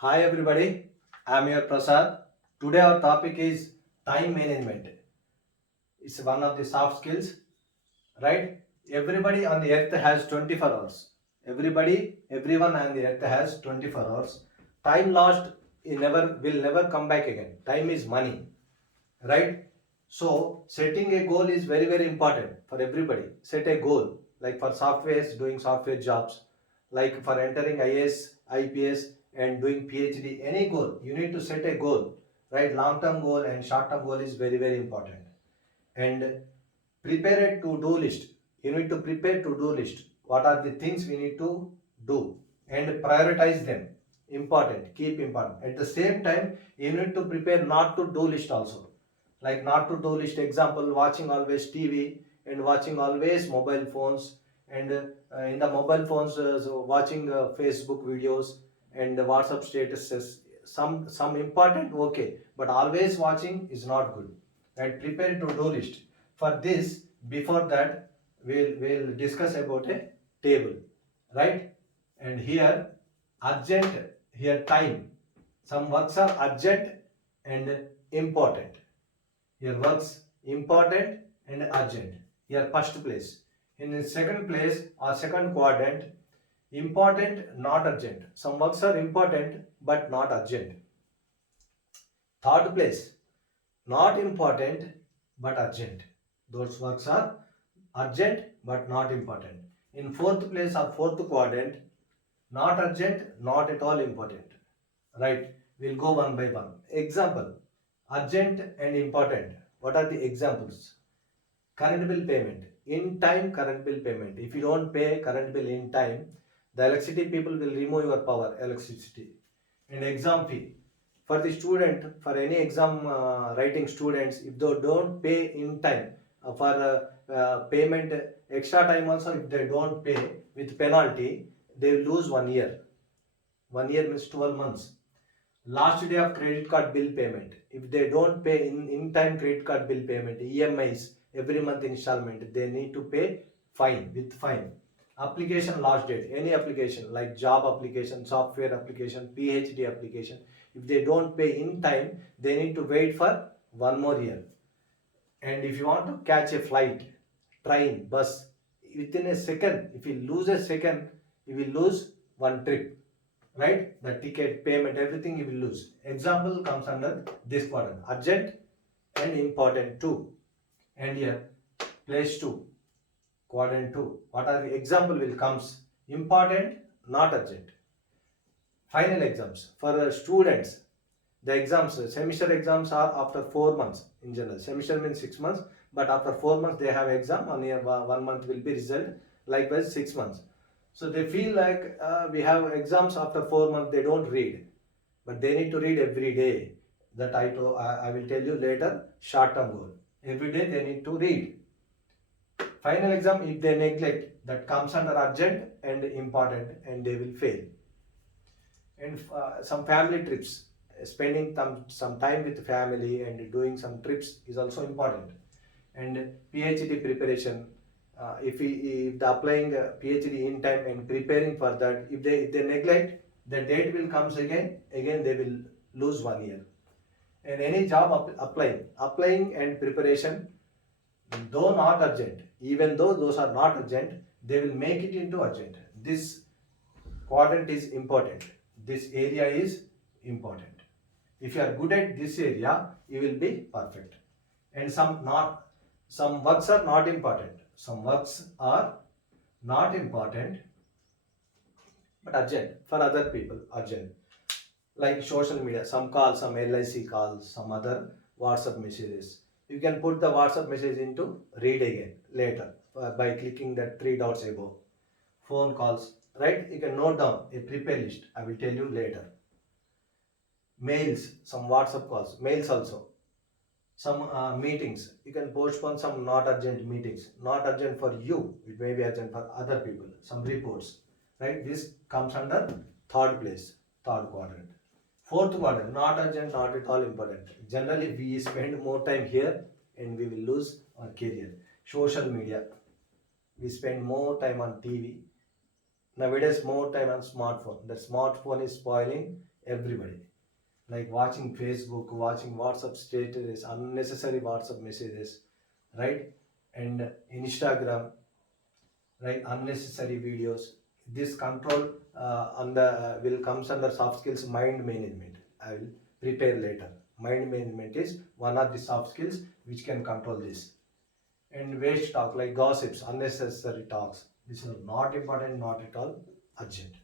Hi everybody, I am your Prasad. Today our topic is time management. It's one of the soft skills, right? Everybody on the earth has 24 hours. Everyone on the earth has 24 hours. Time lost will never come back again. Time is money, right? So setting a goal is very important for everybody. Set a goal, like for softwares doing software jobs, like for entering IAS, IPS and doing PhD, any goal you need to set a goal, right? Long term goal and short term goal is very important. And prepare a to do list. You need to prepare to do list. What are the things we need to do and prioritize them. Important, keep important. At the same time, you need to prepare not to do list also, like not to do list, example watching always TV and watching always mobile phones, and in the mobile phones so watching Facebook videos and WhatsApp statuses. Some important, okay, but always watching is not good, right? Prepare to do list. For this, before that, we'll discuss about a table, right? And here urgent, here time. Some works are urgent and important. Your works important and urgent. Here first place. In the second place or second quadrant, important, not urgent. Some works are important but not urgent. Third place, not important but urgent. Those works are urgent but not important. In fourth place or fourth quadrant, not urgent, not at all important. Right? We'll go one by one. Example, urgent and important. What are the examples? Current bill payment. In time current bill payment. If you don't pay current bill in time, the electricity people will remove your power, electricity. And exam fee. For the student, for any exam writing students, if they don't pay in time, for payment extra time also, if they don't pay with penalty, they will lose 1 year. 1 year means 12 months. Last day of credit card bill payment. If they don't pay in time credit card bill payment, EMIs, every month installment, they need to pay fine, with fine. Application last date, any application like job application, software application, PhD application, if they don't pay in time, they need to wait for 1 more year. And if you want to catch a flight, train, bus, within a second, if you lose a second, you will lose one trip, right? The ticket, payment, everything you will lose. Example comes under this quadrant, urgent and important too. And here, place 2, quadrant 2. What are the example will comes? Important, not urgent. Final exams for students. The exams, semester exams are after 4 months in general. Semester means 6 months, but after 4 months they have exam. 1 month will be result. Likewise 6 months. So they feel like we have exams after 4 months. They don't read, but they need to read every day. That I will tell you later. Short term goal. Every day they need to read. Final exam, if they neglect, that comes under urgent and important, and they will fail. And some family trips, spending some time with family and doing some trips is also important. And PhD preparation, if they applying PhD in time and preparing for that, if they neglect, the date will comes again they will lose 1 year. And any job applying and preparation, though not urgent, even though those are not urgent, they will make it into urgent. This quadrant is important. This area is important. If you are good at this area, you will be perfect. And some works are not important. Some works are not important but urgent for other people. Urgent, like social media, some calls, some LIC calls, some other WhatsApp messages. You can put the WhatsApp message into read again later by clicking the three dots above. Phone calls, right? You can note down a prepare list. I will tell you later. Mails, some WhatsApp calls, mails also. Some meetings, you can postpone some not urgent meetings. Not urgent for you, it may be urgent for other people. Some reports, right? This comes under third place, third quadrant. Fourth quadrant, not urgent, not at all important. Generally, we spend more time here and we will lose our career. Social media, we spend more time on TV. Nowadays, more time on smartphone. The smartphone is spoiling everybody, like watching Facebook, watching WhatsApp status, unnecessary WhatsApp messages, right? And Instagram, right? Unnecessary videos. This control on the will comes under soft skills mind management. I will prepare later. Mind management is one of the soft skills which can control this. And waste talk like gossips, unnecessary talks. These are not important, not at all urgent.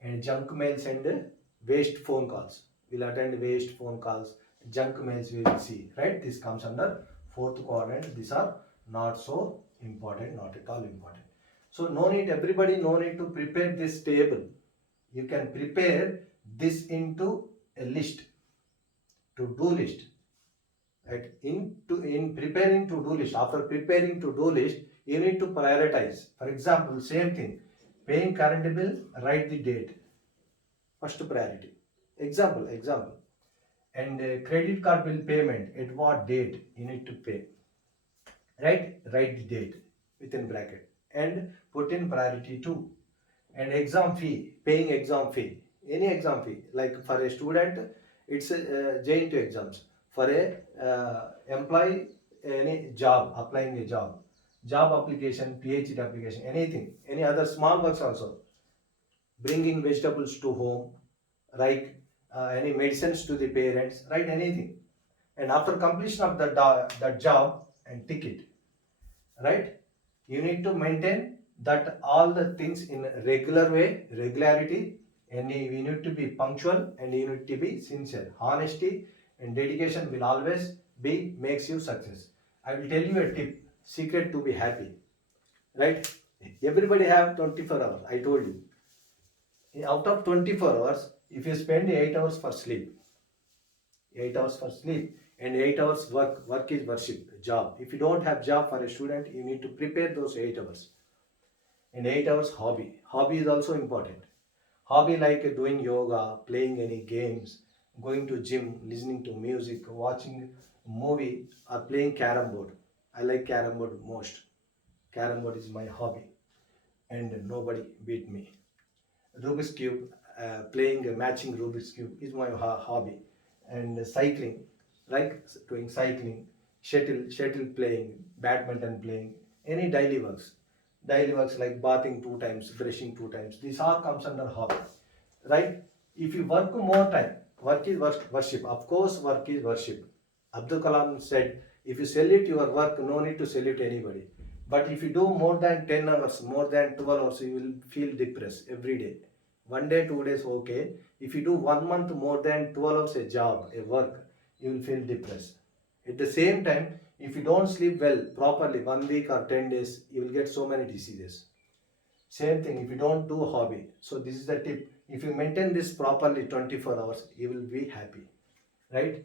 And junk mails and waste phone calls. We'll attend waste phone calls, junk mails we will see, right? This comes under fourth quadrant. These are not so important, not at all important. So no need, everybody no need to prepare this table. You can prepare this into a list, to-do list. Right? In preparing to-do list, after preparing to-do list, you need to prioritize. For example, same thing, paying current bill, write the date. First priority. Example. And credit card bill payment, at what date you need to pay. Right? Write the date within bracket and put in priority 2. And exam fee, paying exam fee, any exam fee, like for a student it's JNT exams, for a employee any job, applying a job application, PhD application, anything, any other small works also, bringing vegetables to home, like any medicines to the parents, right? Anything. And after completion of that job and ticket, right? You need to maintain that all the things in regular way, regularity, and you need to be punctual and you need to be sincere. Honesty and dedication will always be makes you success. I will tell you a tip, secret to be happy, right? Everybody have 24 hours, I told you. Out of 24 hours, if you spend 8 hours for sleep, 8 hours for sleep and 8 hours work is worship, job. If you don't have job for a student, you need to prepare those 8 hours. And 8 hours hobby is also important. Hobby like doing yoga, playing any games, going to gym, listening to music, watching movie, or playing carom board. I like carom board most. Carom board is my hobby and nobody beat me. Rubik's Cube, playing matching Rubik's Cube is my hobby. And cycling, like doing cycling, shuttle playing, badminton playing, any daily works. Daily works like bathing 2 times, brushing 2 times. These all comes under hobby, right? If you work more time, work is worship. Of course, work is worship. Abdul Kalam said, if you salute your work, no need to salute anybody. But if you do more than 10 hours, more than 12 hours, you will feel depressed every day. 1 day, 2 days, okay. If you do 1 month more than 12 hours a job, a work, you will feel depressed. At the same time, if you don't sleep well properly 1 week or 10 days, you will get so many diseases. Same thing if you don't do hobby. So this is the tip. If you maintain this properly 24 hours, you will be happy, right?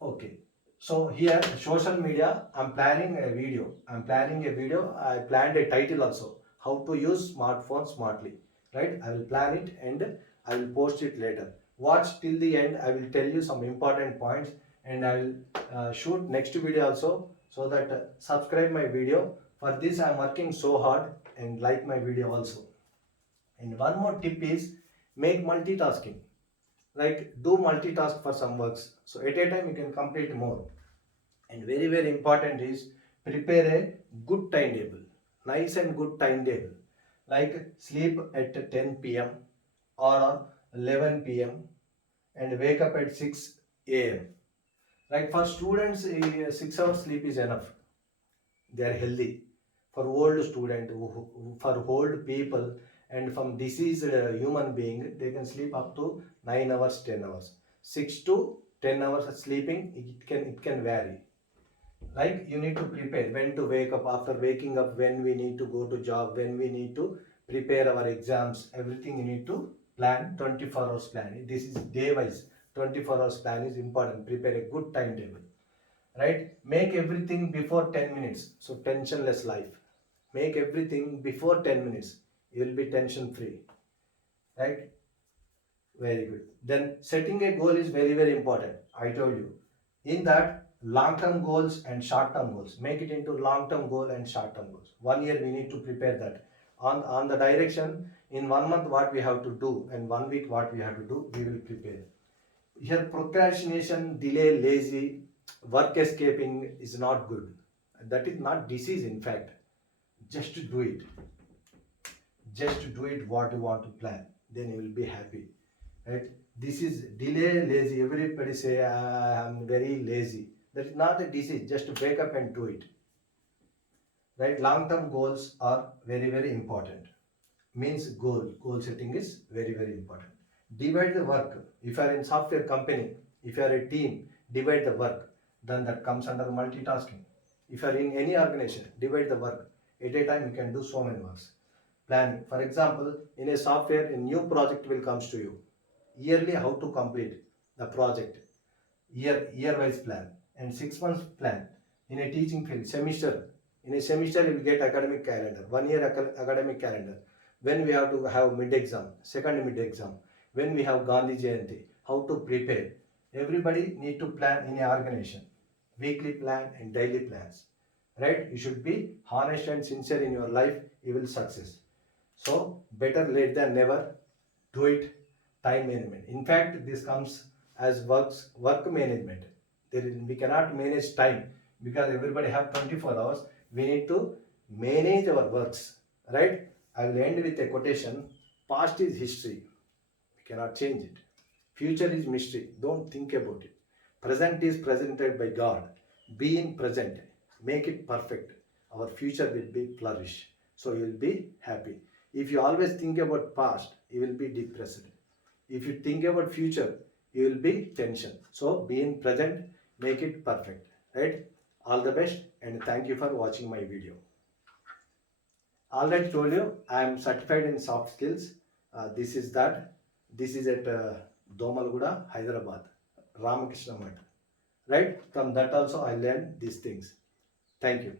Okay. So here social media, I'm planning a video. I planned a title also. How to use smartphone smartly, right? I will plan it and I will post it later. Watch till the end. I will tell you some important points and I will shoot next video also, so that subscribe my video. For this I am working so hard, and like my video also. And one more tip is make multitasking, like do multitask for some works, so at a time you can complete more. And very important is prepare a good timetable, nice and good timetable, like sleep at 10 p.m. or 11 p.m. and wake up at 6 a.m. Like for students, 6 hours sleep is enough. They are healthy. For old student, for old people, and from diseased human being, they can sleep up to 9 hours, 10 hours. 6 to 10 hours of sleeping, it can vary. Like you need to prepare when to wake up, after waking up, when we need to go to job, when we need to prepare our exams, everything you need to plan 24 hours plan. This is day wise. 24 hours plan is important. Prepare a good timetable, right? Make everything before 10 minutes, so tensionless life. Make everything before 10 minutes, you will be tension free, right? Very good. Then setting a goal is very important. I told you in that long term goals and short term goals. Make it into long term goal and short term goals. 1 year we need to prepare that. on the direction. In 1 month what we have to do and 1 week what we have to do, we will prepare. Here procrastination, delay, lazy, work escaping is not good. That is not disease in fact. Just do it. Just do it what you want to plan. Then you will be happy. Right? This is delay, lazy. Everybody say I am very lazy. That is not a disease. Just wake up and do it. Right? Long-term goals are very, very important. Means goal setting is very, very important. Divide the work. If you are in software company, if you are a team, divide the work. Then that comes under multitasking. If you are in any organization, divide the work. At a time you can do so many works. Planning. For example, in a software, a new project will comes to you. Yearly how to complete the project. Year wise plan and 6 months plan. In a teaching field, semester. In a semester you will get academic calendar. 1 year academic calendar. When we have to have mid exam, second mid exam, when we have Gandhi Jayanti, how to prepare. Everybody need to plan in a organization. Weekly plan and daily plans. Right? You should be honest and sincere in your life, you will success. So better late than never. Do it. Time management. In fact, this comes as work management. We cannot manage time because everybody have 24 hours. We need to manage our works. Right? I will end with a quotation. Past is history. We cannot change it. Future is mystery. Don't think about it. Present is presented by God. Be in present. Make it perfect. Our future will be flourish. So you will be happy. If you always think about past, you will be depressed. If you think about future, you will be tension. So be in present, make it perfect. Right? All the best and thank you for watching my video. Already told you I am certified in soft skills. This is that. This is at Domalguda, Hyderabad, Ramakrishna Math. Right? From that also I learned these things. Thank you.